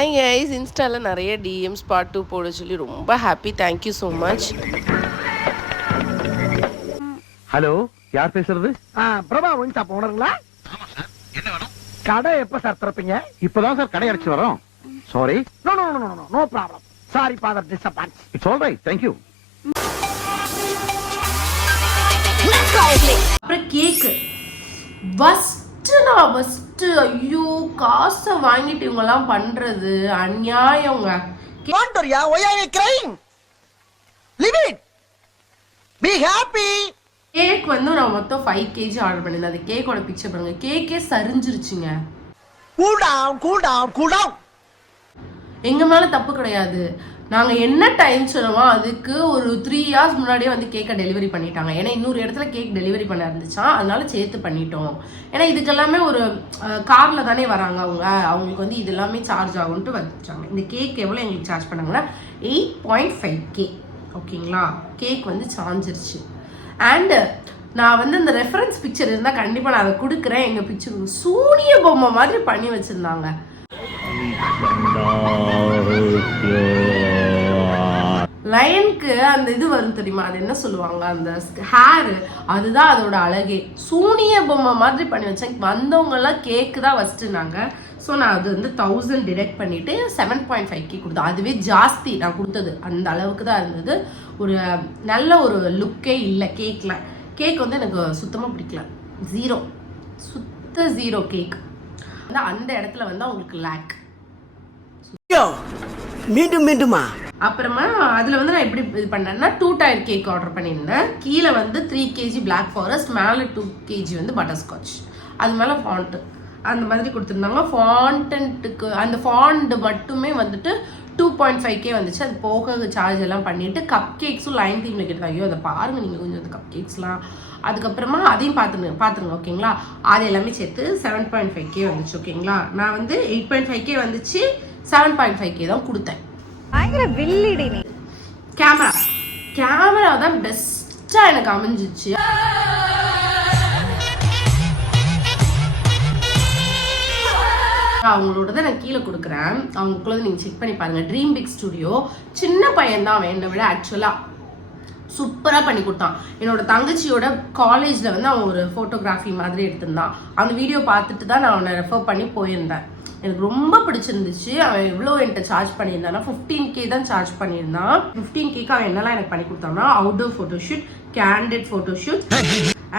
Hi guys, இன்ஸ்டாவில் நிறைய DMs part 2 போட சொல்லி ரொம்ப happy. Thank you so much. Hello, யார் பேசுறது? பிரபா ஒயின் ஷாப் ஓனருங்களா? ஆமா சார். என்ன வேணும்? கடை எப்ப சார் திறப்பீங்க? இப்பதான் சார் கடை அடைச்சு வரோம். Sorry. No no no no no problem. Sorry father disappoint. It's all right. Thank you. அப்புறம் கேக்கு ஃபஸ்ட்டு ஐயோ, காசை வாங்கிட்டு இவங்கெல்லாம் பண்றது அநியாயங்க. வாண்டரியா why are you crying? Leave it. Be happy. Cake வந்து நான் மொத்தம் 5 kg ஆர்டர் பண்ணிருந்தேன். அந்த கேக்கோட பிக்சர் பாருங்க. கேக்கே சரிஞ்சிருச்சுங்க. Cool down, cool down, cool down. எங்க மேல தப்பு கிடையாது. நாங்க என்ன டைம் சொன்னோமோ அதுக்கு ஒரு 3 hours முன்னாடியே வந்து கேக்கை டெலிவரி பண்ணிட்டாங்க. ஏன்னா இன்னொரு இடத்துல கேக் டெலிவரி பண்ண இருந்துச்சா, அதனால சேர்த்து பண்ணிட்டோம். ஏன்னா இதுக்கெல்லாமே ஒரு கார்ல தானே வராங்க அவங்களுக்கு வந்து இது எல்லாமே சார்ஜ் ஆகும்ட்டு வச்சாங்க. இந்த கேக் எவ்வளோ எங்களுக்கு சார்ஜ் பண்ணாங்கன்னா 8.5K. ஓகேங்களா? கேக் வந்து சாஞ்சிருச்சு. அண்ட் நான் வந்து இந்த ரெஃபரன்ஸ் பிக்சர் இருந்தால் கண்டிப்பாக நான் அதை கொடுக்குறேன். எங்கள் பிக்சர் சூனிய பொம்மை மாதிரி பண்ணி வச்சுருந்தாங்க. லயனுக்கு அந்த இது வரும் தெரியுமா, அது என்ன சொல்லுவாங்க, அந்த ஹேர், அதுதான் அதோட அழகே. சூனிய பொம்மை மாதிரி பண்ணி வச்சேன். வந்தவங்க எல்லாம் கேக்கு தான் வச்சுட்டுனாங்க. ஸோ நான் அது வந்து 1000 டிடெக்ட் பண்ணிட்டு 7.5K கொடுத்தேன். அதுவே ஜாஸ்தி நான் கொடுத்தது, அந்த அளவுக்கு தான் இருந்தது. ஒரு நல்ல ஒரு லுக்கே இல்லை கேக்ல. கேக் வந்து எனக்கு சுத்தமாக பிடிக்கல. சுத்த ஜீரோ கேக். அந்த இடத்துல வந்து அவங்களுக்கு லேக். மீண்டும் மீண்டுமா? அப்புறமா அதில் வந்து நான் எப்படி இது பண்ணேன்னா 2 tier கேக் ஆர்டர் பண்ணியிருந்தேன். கீழே வந்து 3 kg பிளாக் ஃபாரஸ்ட், மேலே 2 kg வந்து பட்டர்ஸ்காட்ச், அது மேலே ஃபாண்ட்டு அந்த மாதிரி கொடுத்துருந்தாங்க. ஃபாண்டன்ட்டுக்கு அந்த ஃபாண்ட் மட்டுமே வந்துட்டு 2.5K வந்துச்சு. அது போக சார்ஜ் எல்லாம் பண்ணிட்டு கப் கேக்ஸும் லைன் தீம்ல கேட்டாங்க. ஐயோ, அதை பாருங்க நீங்கள் கொஞ்சம் அந்த கப் கேக்ஸ்லாம். அதுக்கப்புறமா அதையும் பார்த்துருங்க ஓகேங்களா. அது எல்லாமே சேர்த்து 7.5K வந்துச்சு. ஓகேங்களா, நான் வந்து 8.5K வந்துச்சு, 7.5K தான் கொடுத்தேன். கேமரா தான் பெஸ்டா எனக்கு அமைஞ்சிச்சு. அவங்களோட நான் கீழே கொடுக்குறேன். அவங்களுக்குள்ள நீங்க செக் பண்ணி பாருங்க. Dream big studio. சின்ன பையன் தான் அவன், என்னை விட ஆக்சுவலா சூப்பரா பண்ணி கொடுத்தான். என்னோட தங்கச்சியோட காலேஜ்ல வந்து அவன் ஒரு போட்டோகிராஃபி மாதிரி எடுத்திருந்தான். அந்த வீடியோ பார்த்துட்டு தான் நான் அவனை ரெஃபர் பண்ணி போயிருந்தேன். எனக்கு ரொம்ப பிடிச்சிருந்துச்சு. அவன் எவ்வளோ என்கிட்ட சார்ஜ் பண்ணியிருந்தானா 15K தான் சார்ஜ் பண்ணியிருந்தான். 15Kக்கு அவன் என்னெல்லாம் எனக்கு பண்ணி கொடுத்தான்னா outdoor photoshoot, candid photoshoot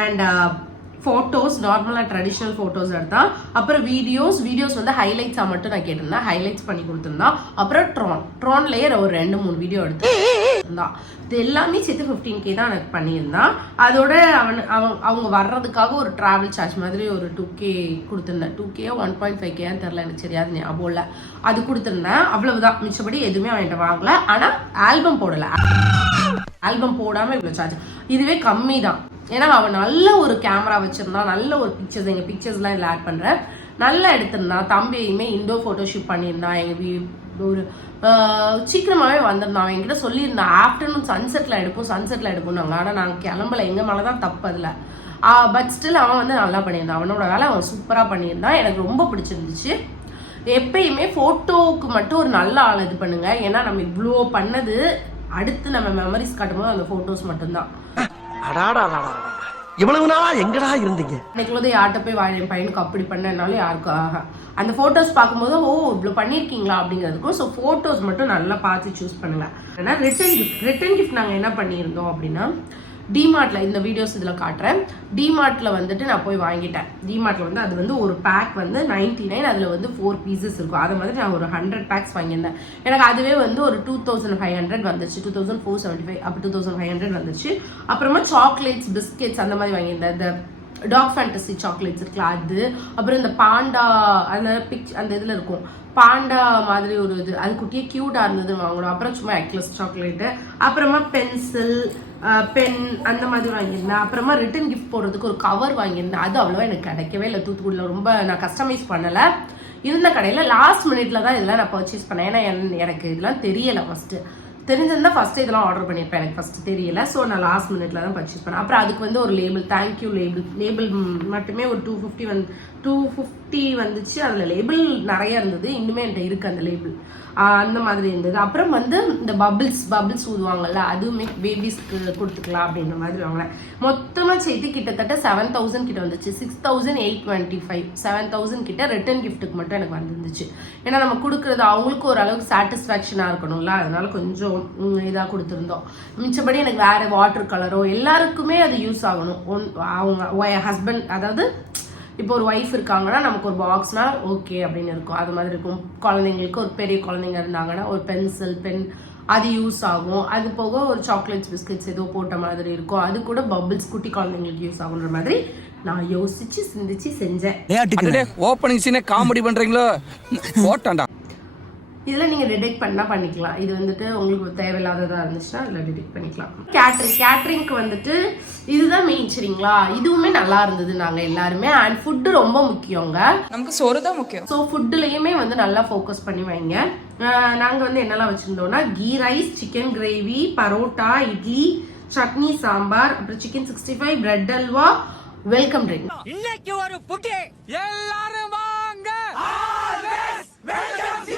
and photos, நார்மலாக ட்ரெடிஷ்னல் ஃபோட்டோஸ் எடுத்தான். அப்புறம் வீடியோஸ் வந்து ஹைலைட்ஸாக மட்டும் நான் கேட்டிருந்தேன். ஹைலைட்ஸ் பண்ணி கொடுத்துருந்தான். அப்புறம் ட்ரான்லேயே ஒரு 2-3 வீடியோ எடுத்துருந்தான். இது எல்லாமே சேர்த்து 15K தான் எனக்கு பண்ணியிருந்தான். அதோட அவங்க வர்றதுக்காக ஒரு ட்ராவல் சார்ஜ் மாதிரி ஒரு 2K கொடுத்துருந்தேன். 2K 1.5K தெரில, எனக்கு சரியாது ஞாபகம் இல்லை. அது கொடுத்துருந்தேன். அவ்வளவுதான். மிச்சபடி எதுவுமே அவன்கிட்ட வாங்கல. ஆனால் ஆல்பம் போடலை. ஆல்பம் போடாமல் இவ்வளோ சார்ஜ். இதுவே கம்மி தான். ஏன்னா அவன் நல்ல ஒரு கேமரா வச்சிருந்தான், நல்ல ஒரு பிக்சர்ஸ், எங்கள் பிக்சர்ஸ்லாம் இதில் ஆட் பண்ணுறேன், நல்லா எடுத்திருந்தான். தம்பியுமே இண்டோர் ஃபோட்டோஷூட் பண்ணியிருந்தான். எங்கள் ஒரு சீக்கிரமாகவே வந்திருந்தான். அவன் என்கிட்ட சொல்லியிருந்தான் ஆஃப்டர்நூன் சன்செட்டில் எடுப்போம் நாங்கள். ஆனால் நாங்கள் கிளம்பல, எங்கள் மேலே தான் தப்பு அதில். பட் ஸ்டில் அவன் வந்து நல்லா பண்ணியிருந்தான். அவனோட வேலை அவன் சூப்பராக பண்ணியிருந்தான். எனக்கு ரொம்ப பிடிச்சிருந்துச்சு. எப்பயுமே ஃபோட்டோவுக்கு மட்டும் ஒரு நல்ல ஆள் இது பண்ணுங்க. ஏன்னா நம்ம இவ்வளோ பண்ணது அடுத்து நம்ம மெமரிஸ் காட்டும்போது அந்த ஃபோட்டோஸ் மட்டும்தான். இவ்வளவு நாளா எங்கடா இருந்தீங்க? இன்னைக்குள்ளதே யார்கிட்ட போய் என் பையனுக்கு அப்படி பண்ணனாலும் யாருக்கும் அந்த ஃபோட்டோஸ் பார்க்கும்போது ஓ இவ்வளோ பண்ணியிருக்கீங்களா அப்படிங்கிறதுக்கும். ஸோ ஃபோட்டோஸ் மட்டும் நல்லா பார்த்து சூஸ் பண்ணுங்க. ஏன்னா ரிட்டன் கிஃப்ட் நாங்கள் என்ன பண்ணியிருந்தோம் அப்படின்னா, டிமார்ட்ல இந்த வீடியோஸ் இதில் காட்டுறேன். டிமார்ட்ல வந்துட்டு நான் போய் வாங்கிட்டேன். டிமார்ட்ல வந்து அது வந்து ஒரு பேக் வந்து 99, அதில் வந்து 4 pieces இருக்கும். அது மாதிரி நான் ஒரு 100 packs வாங்கியிருந்தேன். எனக்கு அதுவே வந்து ஒரு 2500 வந்துச்சு. 2475 அப்போ 2500 வந்துச்சு. அப்புறமா சாக்லேட்ஸ், பிஸ்கெட்ஸ் அந்த மாதிரி வாங்கியிருந்தேன். இந்த டாக் ஃபேண்டசி சாக்லேட்ஸ் இருக்குல்ல அது. அப்புறம் இந்த பாண்டா அந்த இதில் இருக்கும் பாண்டா மாதிரி ஒரு இது, அது குட்டியே க்யூட்டாக இருந்ததுன்னு வாங்கணும். அப்புறம் சும்மா எக்லஸ் சாக்லேட்டு. அப்புறமா பென்சில், பென் அந்த மாதிரி வாங்கியிருந்தேன். அப்புறமா ரிட்டன் கிஃப்ட் போடுறதுக்கு ஒரு கவர் வாங்கியிருந்தேன். அது அவ்வளோவா எனக்கு கிடைக்கவே இல்லை. தூத்துக்குடியில் ரொம்ப நான் கஸ்டமைஸ் பண்ணலை. இருந்த கடையில் லாஸ்ட் மினிட்ல தான் இதெல்லாம் நான் பர்ச்சேஸ் பண்ணேன். ஏன்னா எனக்கு இதெல்லாம் தெரியலை. தெரிஞ்சிருந்தா ஃபர்ஸ்ட் இதெல்லாம் ஆர்டர் பண்ணியிருப்பேன். எனக்கு ஃபர்ஸ்ட் தெரியல. ஸோ நான் லாஸ்ட் மினிட்ல தான் பர்ச்சேஸ் பண்ணேன். அப்புறம் அதுக்கு வந்து ஒரு லேபிள், தேங்க்யூ லேபிள் மட்டுமே ஒரு 250 250 வந்துச்சு. அதில் லேபிள் நிறைய இருந்தது, இன்னுமே என்கிட்ட இருக்கு அந்த லேபிள். அந்த மாதிரி இருந்தது. அப்புறம் வந்து இந்த பபிள்ஸ் ஊதுவாங்கல்ல, அதுவுமே பேபிஸ்க்கு கொடுத்துக்கலாம் அப்படின்ற மாதிரி வாங்கினேன். மொத்தமாக சேர்த்து கிட்டத்தட்ட 7000 கிட்ட வந்துச்சு. 6825 7000 கிட்ட ரிட்டர்ன் கிஃப்ட்டுக்கு மட்டும் எனக்கு வந்துருந்துச்சு. ஏன்னா நம்ம கொடுக்குறது அவங்களுக்கு ஓரளவுக்கு சாட்டிஸ்ஃபேக்ஷனாக இருக்கணும்ல, அதனால கொஞ்சம் இதாக கொடுத்துருந்தோம். மிச்சப்படி எனக்கு வேற வாட்டர் கலரோ எல்லாருக்குமே அது யூஸ் ஆகணும். அவங்க ஹஸ்பண்ட், அதாவது இப்போ ஒரு ஒய்ஃப் இருக்காங்கன்னா நமக்கு ஒரு பாக்ஸ்னா ஓகே அப்படின்னு இருக்கும், அது மாதிரி இருக்கும். குழந்தைங்களுக்கு ஒரு பெரிய குழந்தைங்க இருந்தாங்கன்னா ஒரு பென்சில் பென் அது யூஸ் ஆகும். அது போக ஒரு சாக்லேட்ஸ் பிஸ்கெட்ஸ் ஏதோ போட்ட மாதிரி இருக்கும், அது கூட பபிள்ஸ் குட்டி குழந்தைங்களுக்கு யூஸ் ஆகுன்ற மாதிரி நான் யோசிச்சு சிந்திச்சு செஞ்சேன். ஓப்பனிங் சீனே காமெடி பண்றீங்களோ, போட்டான்டா. இதெல்லாம் நீங்கள் டிடெக்ட் பண்ணால் பண்ணிக்கலாம். இது வந்துட்டு உங்களுக்கு தேவையில்லாததாக இருந்துச்சுன்னா அதில் டிடெக்ட் பண்ணிக்கலாம். கேட்ரிங்க்கு வந்துட்டு இதுதான் மெயின், சரிங்களா? இதுவுமே நல்லா இருந்தது. நாங்கள் எல்லாருமே அண்ட் ஃபுட்டு ரொம்ப முக்கியங்க, நமக்கு சோறு தான் முக்கியம். ஸோ ஃபுட்டுலையுமே வந்து நல்லா ஃபோக்கஸ் பண்ணி வைங்க. நாங்கள் வந்து என்னெல்லாம் வச்சுருந்தோம்னா ghee rice, chicken gravy, parotta, idli, chutney, sambar, அப்புறம் chicken 65, bread halwa, welcome drink. இன்னைக்கு ஒரு புட்டி எல்லாரும் வாங்க.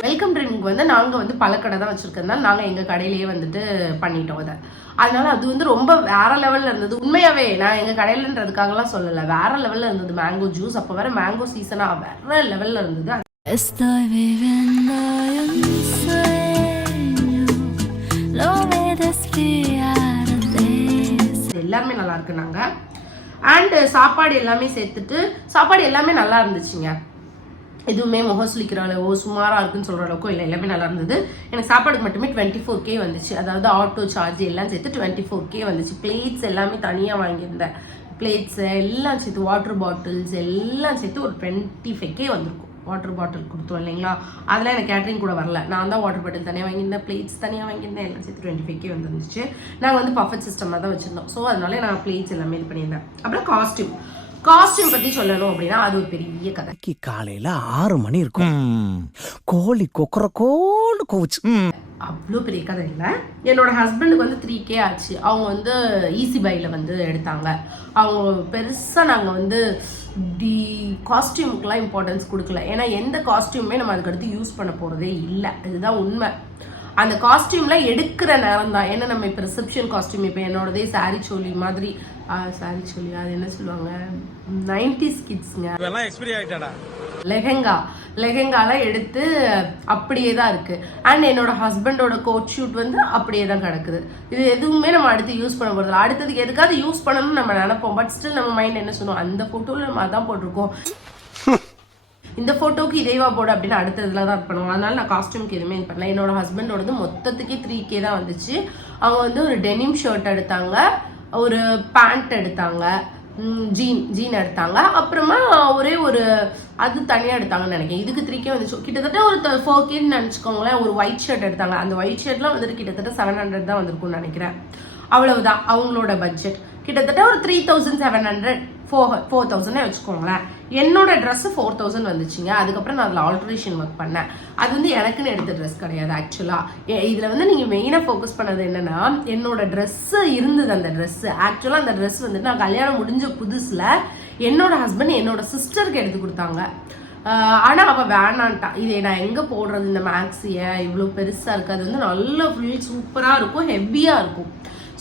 வெல்கம் ட்ரிங்க் வந்து நாங்கள் வந்து பழக்கடை தான் வச்சுருக்கோம், நாங்கள் எங்கள் கடையிலேயே வந்துட்டு பண்ணிட்டோம் அதை. அதனால அது வந்து ரொம்ப வேற லெவலில் இருந்தது. உண்மையாகவே நான் எங்கள் கடையிலன்றதுக்காகலாம் சொல்லலை, வேற லெவலில் இருந்தது. மேங்கோ ஜூஸ் அப்போ வேற மேங்கோ சீசனாக வேற லெவலில் இருந்தது. Estoy viviendo un sueño, lo voy a desviar de எல்லாருமே நல்லா இருக்குனாங்க. அண்ட் சாப்பாடு எல்லாமே சேர்த்துட்டு சாப்பாடு எல்லாமே நல்லா இருந்துச்சுங்க. எதுவுமே முகசுலிக்கிற அளவோ சுமாராக இருக்குன்னு சொல்கிற அளவுக்கு இல்லை, எல்லாமே நல்லா இருந்தது. எனக்கு சாப்பாடுக்கு மட்டுமே 24K வந்துச்சு, அதாவது ஆட்டோ சார்ஜ் எல்லாம் சேர்த்து 24K வந்துச்சு. பிளேட்ஸ் எல்லாமே தனியாக வாங்கியிருந்தேன், பிளேட்ஸ் எல்லாம் சேர்த்து, வாட்டர் பாட்டில்ஸ் எல்லாம் சேர்த்து ஒரு 25K வந்திருக்கும். வாட்டர் பாட்டில் கொடுத்தோம் இல்லைங்களா, அதெல்லாம் எனக்கு கேட்ரிங் கூட வரல, நான் தான் வாட்டர் பாட்டில் தனியாக வாங்கியிருந்தேன், பிளேட்ஸ் தனியாக வாங்கியிருந்தேன், எல்லாம் சேர்த்து 25K வந்துருந்துச்சு. நாங்கள் வந்து பஃபெட் சிஸ்டமாக தான் வச்சுருந்தோம், ஸோ அதனால நான் பிளேட்ஸ் எல்லாமே இது பண்ணியிருந்தேன். அப்புறம் காஸ்டியூம் பத்தி சொல்லணும் அப்படின்னா அது ஒரு பெரிய கதை. காலையில 6 மணி இருக்கும், கோழி கொக்கரக்கோன்னு கோச்சு. அவ்வளோ பெரிய கதை இல்லை. என்னோட ஹஸ்பண்டுக்கு வந்து 3K ஆச்சு. அவங்க வந்து ஈஸி பையில் வந்து எடுத்தாங்க. அவங்க பெருசாக நாங்கள் வந்து தி காஸ்டியூமுக்கெலாம் இம்பார்ட்டன்ஸ் கொடுக்கல, ஏன்னா எந்த காஸ்டியூமே நம்ம அதுக்கடுத்து யூஸ் பண்ண போகிறதே இல்லை, இதுதான் உண்மை. அந்த காஸ்டியூம்ல எடுக்கிற நேரம் தான். ஏன்னா நம்ம இப்போ ரிசப்ஷன் காஸ்டியூம், இப்போ என்னோடதே சாரி சோலி மாதிரி, சாரி சோலி அது என்ன சொல்லுவாங்க, 90s கிட்ஸ்ங்க, லெஹெங்காலாம் எடுத்து அப்படியே தான் இருக்கு. அண்ட் என்னோட ஹஸ்பண்டோட கோட் ஷூட் வந்து அப்படியே தான் கிடக்குது. இது எதுவுமே நம்ம அடுத்து யூஸ் பண்ண போறது, அடுத்ததுக்கு எதுக்காவது யூஸ் பண்ணணும்னு நம்ம நினைப்போம். பட் ஸ்டில் நம்ம மைண்ட் என்ன சொல்லுவோம், அந்த போட்டோல நம்ம அதான் போட்டிருக்கோம், இந்த போட்டோக்கு இதேவா போடு அப்படின்னு அடுத்த இதில் தான் பண்ணுவோம். அதனால நான் காஸ்டியூம்க்கு எதுவுமே இது பண்ணல. என்னோட ஹஸ்பண்டோடது மொத்தத்துக்கே 3K தான் வந்துச்சு. அவங்க வந்து ஒரு டெனிம் ஷர்ட் எடுத்தாங்க, ஒரு பேண்ட் எடுத்தாங்க, ஜீன் எடுத்தாங்க, அப்புறமா ஒரே ஒரு அது தனியாக எடுத்தாங்கன்னு நினைக்கிறேன். இதுக்கு 3K வந்துச்சு. கிட்டத்தட்ட ஒரு 4Kன்னு நினச்சிக்கோங்களேன். ஒரு ஒயிட் ஷர்ட் எடுத்தாங்க, அந்த ஒயிட் ஷர்ட்லாம் வந்துட்டு கிட்டத்தட்ட 700 தான் வந்திருக்கும்னு நினைக்கிறேன். அவ்வளவுதான் அவங்களோட பட்ஜெட். கிட்டத்தட்ட ஒரு 3700 4000 வச்சுக்கோங்களேன். என்னோட ட்ரெஸ் 4000 வந்துச்சுங்க. அதுக்கப்புறம் நான் அதில் ஆல்ட்ரேஷன் ஒர்க் பண்ணேன். அது வந்து எனக்குன்னு எடுத்த ட்ரெஸ் கிடையாது ஆக்சுவலாக. இதில் வந்து நீங்கள் மெயினாக ஃபோக்கஸ் பண்ணது என்னன்னா, என்னோட ட்ரெஸ்ஸு இருந்தது. அந்த ட்ரெஸ்ஸு ஆக்சுவலாக அந்த ட்ரெஸ் வந்துட்டு நான் கல்யாணம் முடிஞ்ச புதுசில் என்னோட ஹஸ்பண்ட் என்னோட சிஸ்டருக்கு எடுத்து கொடுத்தாங்க. ஆனால் அவள் வேணான்ட்டா. இதை நான் எங்கே போடுறது, இந்த மேக்ஸியை இவ்வளோ பெருசாக இருக்குது, அது வந்து நல்ல ஃபுல் சூப்பராக இருக்கும், ஹெவியாக இருக்கும்.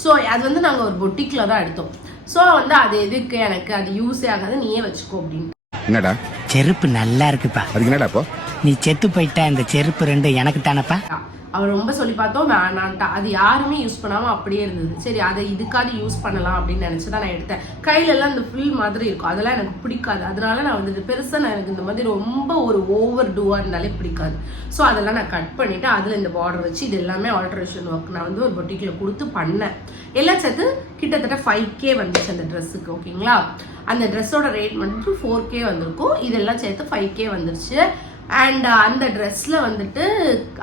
ஸோ அது வந்து நாங்கள் ஒரு பொட்டிக்கில் தான் எடுத்தோம். ஸோ வந்து அது எதுக்கு, எனக்கு அது யூஸே ஆகாது, நீயே வச்சுக்கோ அப்படின்னு. என்னடா செருப்பு நல்லா இருக்குப்பா. அதுக்கு என்னடா இப்போ நீ செத்து போயிட்டா, இந்த செருப்பு 2 எனக்கு தானப்பா. அவள் ரொம்ப சொல்லி பார்த்தோம், வேணான்ட்டா. அது யாருமே யூஸ் பண்ணாமல் அப்படியே இருந்தது. சரி அதை இதுக்காவது யூஸ் பண்ணலாம் அப்படின்னு நினச்சி தான் நான் எடுத்தேன். கையிலெல்லாம் இந்த ஃபில் மாதிரி இருக்கும், அதெல்லாம் எனக்கு பிடிக்காது. அதனால நான் வந்துட்டு பெருசாக நான் எனக்கு இந்த மாதிரி ரொம்ப ஒரு ஓவர் டூவாக இருந்தாலே பிடிக்காது. ஸோ அதெல்லாம் நான் கட் பண்ணிவிட்டு அதில் இந்த பார்டர் வச்சு இது எல்லாமே ஆல்ட்ரேஷன் ஒர்க் நான் வந்து ஒரு பொட்டிக்கில் கொடுத்து பண்ணேன். எல்லாம் சேர்த்து கிட்டத்தட்ட 5K வந்துச்சு அந்த ட்ரெஸ்ஸுக்கு. ஓகேங்களா, அந்த ட்ரெஸ்ஸோட ரேட் வந்துட்டு 4K வந்திருக்கும். இதெல்லாம் சேர்த்து 5K வந்துருச்சு. அண்ட் அந்த ட்ரெஸ்ஸில் வந்துட்டு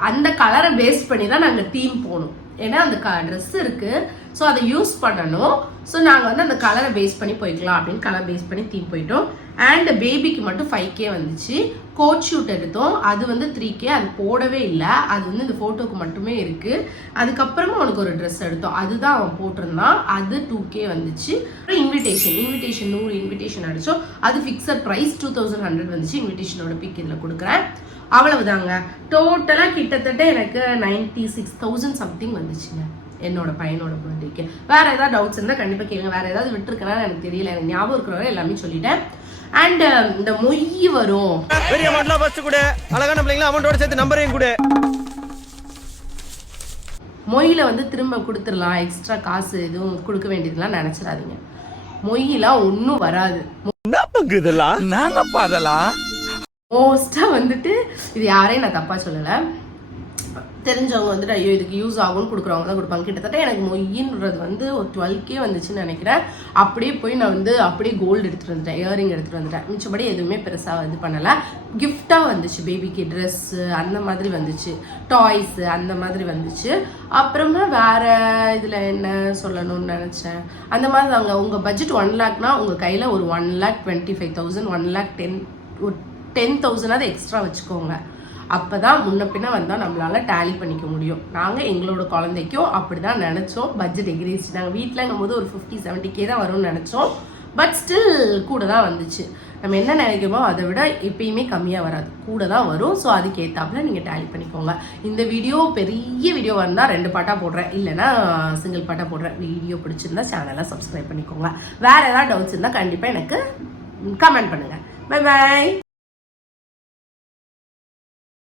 அந்த கலரை பேஸ் பண்ணி தான் நாங்கள் தீம் போனோம். ஏன்னா அந்த ட்ரெஸ் இருக்கு, ஸோ அதை யூஸ் பண்ணணும். ஸோ நாங்கள் வந்து அந்த கலரை பேஸ் பண்ணி போய்க்கலாம் அப்படின்னு கலர் பேஸ் பண்ணி தீம் போயிட்டோம். அண்ட் பேபிக்கு மட்டும் 5K வந்துச்சு. கோட் ஷூட் எடுத்தோம், அது வந்து 3K. அது போடவே இல்லை, அது வந்து இந்த ஃபோட்டோக்கு மட்டுமே இருக்கு. அதுக்கப்புறமா அவனுக்கு ஒரு ட்ரெஸ் எடுத்தோம், அதுதான் அவன் போட்டிருந்தான், அது 2K வந்துச்சு. அப்புறம் இன்விடேஷன் 100 இன்விடேஷன் அடிச்சோம், அது ஃபிக்ஸட் ப்ரைஸ் 2100 வந்துச்சு. இன்விடேஷனோட பிக் இதில் கொடுக்குறேன். அவ்வளவுதாங்க. டோட்டலாக கிட்டத்தட்ட எனக்கு 96,000 சம்திங் வந்துச்சுங்க என்னோட பையனோட பர்த்டேக்கு. வேற ஏதாவது டவுட்ஸ் இருந்தால் கண்டிப்பாக கேளுங்க. வேற ஏதாவது விட்டுருக்கேன்னா எனக்கு தெரியல, எனக்கு ஞாபகம் இருக்கிறவரை எல்லாமே சொல்லிட்டேன். அண்ட் இந்த மொய் வரும், பெரிய அமௌண்ட்லாம் ஃபர்ஸ்ட் கூட அழகான பிள்ளைங்களா அமௌண்டோட சேர்த்து நம்பரையும் கூட. மொயில வந்து திரும்ப கொடுத்துடலாம், எக்ஸ்ட்ரா காசு எதுவும் கொடுக்க வேண்டியதுலாம் நினைச்சிடாதீங்க. மொய்யெல்லாம் ஒன்றும் வராது. என்ன பங்கு இதெல்லாம்? நாங்கப்பா அதெல்லாம் மோஸ்டா வந்துட்டு இது யாரையும் நான் தப்பா சொல்லலை, தெரிஞ்சவங்க வந்துட்டு ஐயோ இதுக்கு யூஸ் ஆகும்னு கொடுக்குறவங்க தான் கொடுப்பாங்க. கிட்டத்தட்ட எனக்கு மொய்யின்றது வந்து ஒரு 12K வந்துச்சுன்னு நினைக்கிறேன். அப்படியே போய் நான் வந்து அப்படியே கோல்டு எடுத்துகிட்டு வந்துட்டேன், இயரிங் எடுத்துகிட்டு வந்துட்டேன். மிச்சப்படி எதுவுமே பெருசாக இது பண்ணலை. கிஃப்டாக வந்துச்சு, பேபிக்கு ட்ரெஸ்ஸு அந்த மாதிரி வந்துச்சு, டாய்ஸு அந்த மாதிரி வந்துச்சு. அப்புறமா வேற இதில் என்ன சொல்லணும்னு நினச்சேன், அந்த மாதிரி தாங்க. உங்கள் பட்ஜெட் 1 lakhனா உங்கள் கையில் ஒரு 1,25,000 1,10,000 எக்ஸ்ட்ரா வச்சுக்கோங்க. அப்பதான் முன்ன பின்ன வந்தால் நம்மளால டேலி பண்ணிக்க முடியும். நாங்கள் எங்களோட குழந்தைக்கும் அப்படிதான் நினைச்சோம். பட்ஜெட் எகிரிச்சு நாங்கள் வீட்டிலங்கும் போது ஒரு 50-70K தான் வரும்னு நினைச்சோம். பட் ஸ்டில் கூட தான் வந்துச்சு. நம்ம என்ன நினைக்கிறோமோ அதை விட எப்பயுமே கம்மியாக வராது, கூட தான் வரும். ஸோ அதுக்கு ஏற்றாப்புல நீங்கள் டேலி பண்ணிக்கோங்க. இந்த வீடியோ பெரிய வீடியோ வந்தால் 2 பாட்டாக போடுறேன், இல்லைன்னா சிங்கிள் பாட்டாக போடுறேன். வீடியோ பிடிச்சிருந்தா சேனலை சப்ஸ்கிரைப் பண்ணிக்கோங்க. வேற ஏதாவது டவுட்ஸ் இருந்தால் கண்டிப்பாக எனக்கு கமெண்ட் பண்ணுங்க. Bye bye.